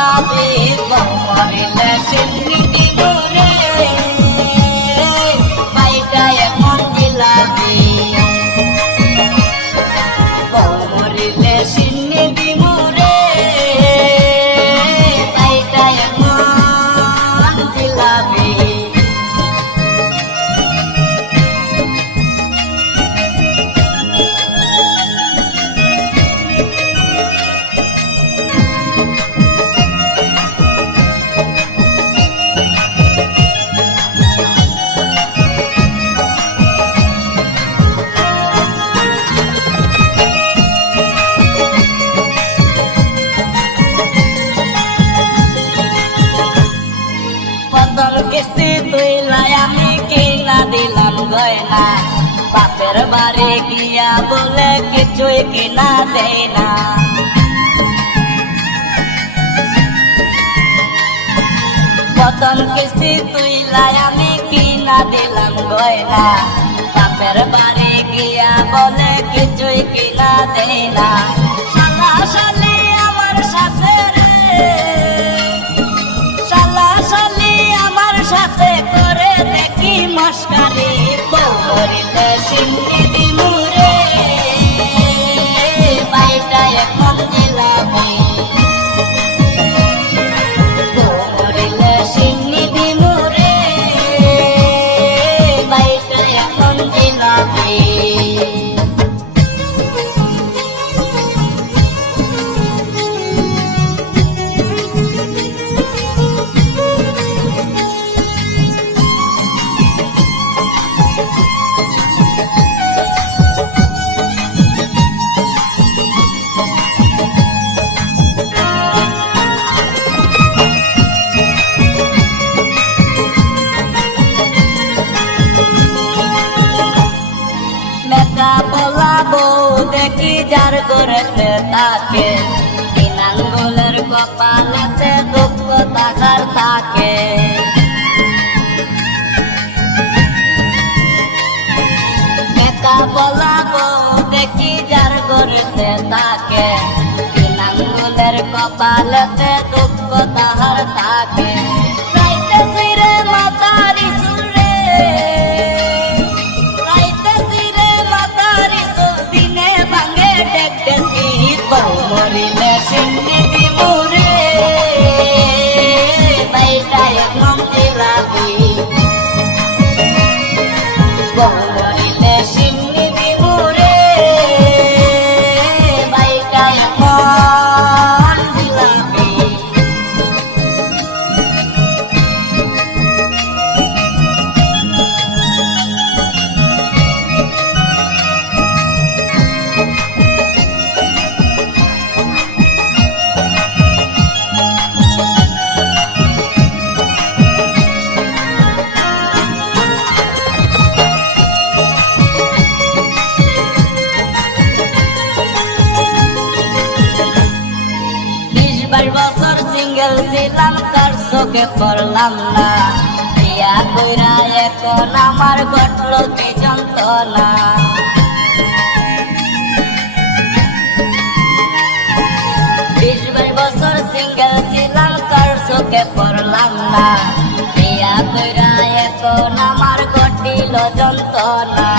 দিলাবে মরিলে সিন্নি দিবরে বাইটা এখন দিলাবে মরিলে সিন্নি দিবরে বাইটা এখন দিলাবে কিস্তি তুইলাই আমি কিনা দিলাম গয়না বাপের বাড়ি গিয়া বলে কিছুই কিনা দেয় না প্রথম কিস্তি তুইলাই আমি কিনা দিলাম গয়না বাপের বাড়ি গিয়া বলে কিছুই কিনা দেয় না শালা শালি আমার সাথে রে সাথে করে দেখি মস্কারি মরিলে সিন্নি দিমুরে বাইটা এখন দিলাবে মরিলে সিন্নি দিমুরে বাইটা এখন দিলাবে বলাবো দেখি যার করেতে তাকে আঙ্গুলের কপালেতে দুঃখ টাকার থাকে মেকা বলাবো দেখি যার করেতে তাকে আঙ্গুলের কপালেতে দুঃখ তাহার থাকে রাইতেছি রে মাতারি সুরে মরিলে সিন্নি দিমুরে বাইটা এখন দিলাবে মরিলে সিন্নি দিমুরে বাইটা এখন দিলাবে বছর সিঙ্গেল ছিলাম তার চোখে পড়লাম না বিয়া কইরা এখন আমার ঘটল কি যন্ত্রণা 20 বছর সিঙ্গেল ছিলাম তার চোখে পড়লাম না বিয়া কইরা এখন আমার ঘটিল যন্ত্রণা